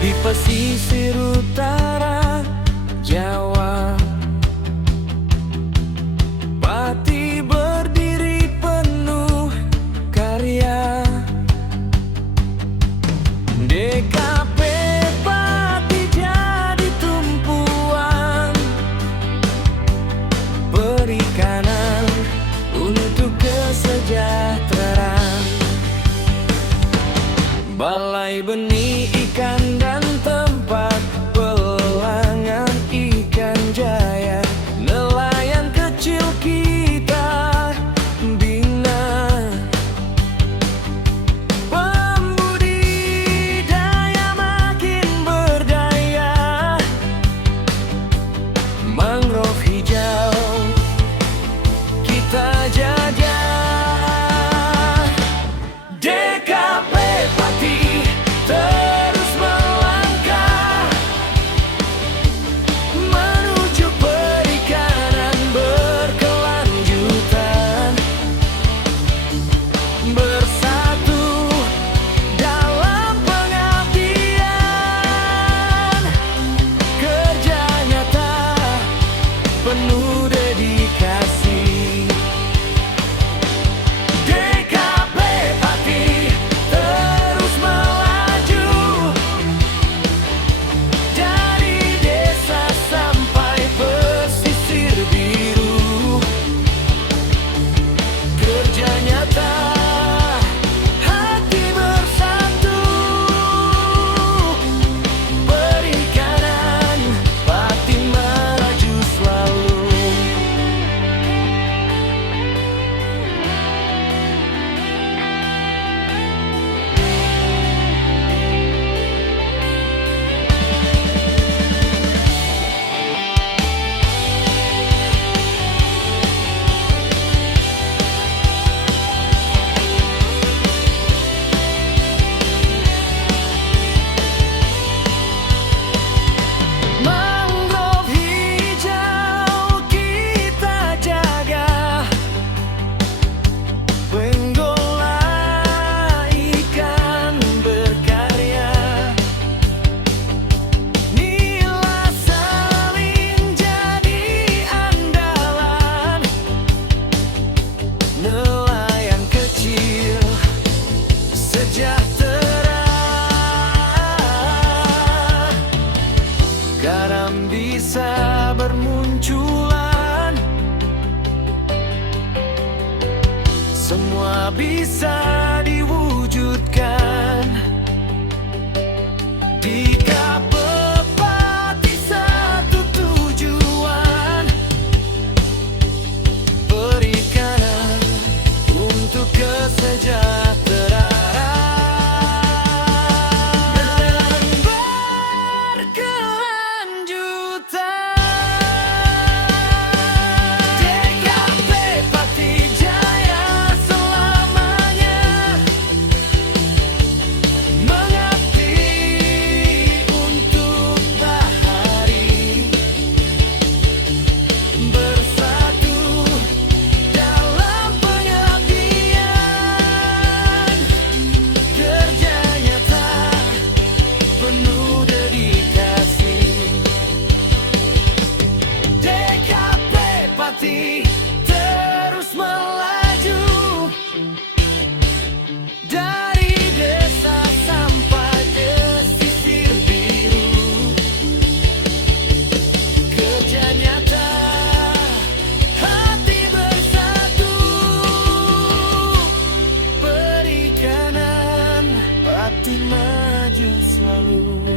Di pesisir utara Jawa, Pati berdiri penuh karya. DKP Pati jadi tumpuan perikanan untuk kesejahteraan. Balai benih ikan dan tempat pelelangan ikan jaya, nelayan kecil kita bina. Pembudidaya makin berdaya, mangrove hijau kita jajah. DKP Pati terus melangkah menuju perikanan berkelanjutan, bersatu dalam pengabdian, kerja nyata penuh dedikasi. DKP Pati terus melaju dari desa sampai pesisir biru, kerja nyata hati bersatu, perikanan Pati maju selalu. Mangrove hijau kita jaga, penggola ikan berkarya, nila salin jadi andalan, nelayan kecil sejahtera. Garam bisa bermunculan, semua bisa diwujudkan. DKP Pati satu tujuan, perikanan untuk kesejahteraan dan berkelanjutan. DKP Pati jaya selamanya, mengabdi untuk bahari, bersatu dalam pengabdian, kerja nyata penuh dedikasi. DKP Pati terus melaju dari desa sampai pesisir biru, kerja nyata hati bersatu, perikanan Pati maju selalu.